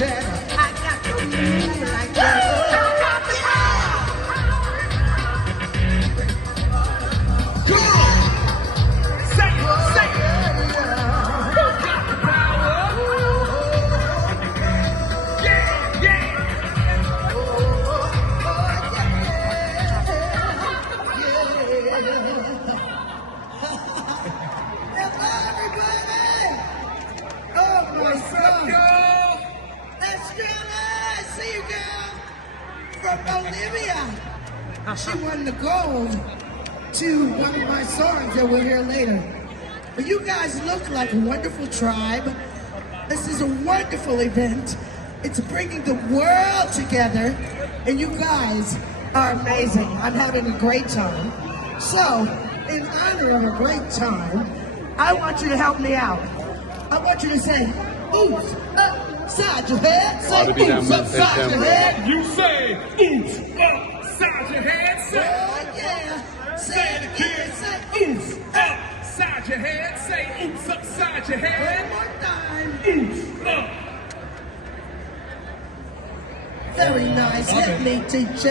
better. I got to move like that. From Bolivia. She won the gold to one of my songs that we'll hear later. But you guys look like a wonderful tribe. This is a wonderful event. It's bringing the world together, and you guys are amazing. I'm having a great time. So, in honor of a great time, I want you to help me out. I want you to say, oops, upside your head. Say, oops, upside your head. You say, oops, upside your head. Say, oh yeah. Say it again. Say, oops, upside your head. Say, oops, upside your head. one more time. Oops, up. Very nice. Let me teach you.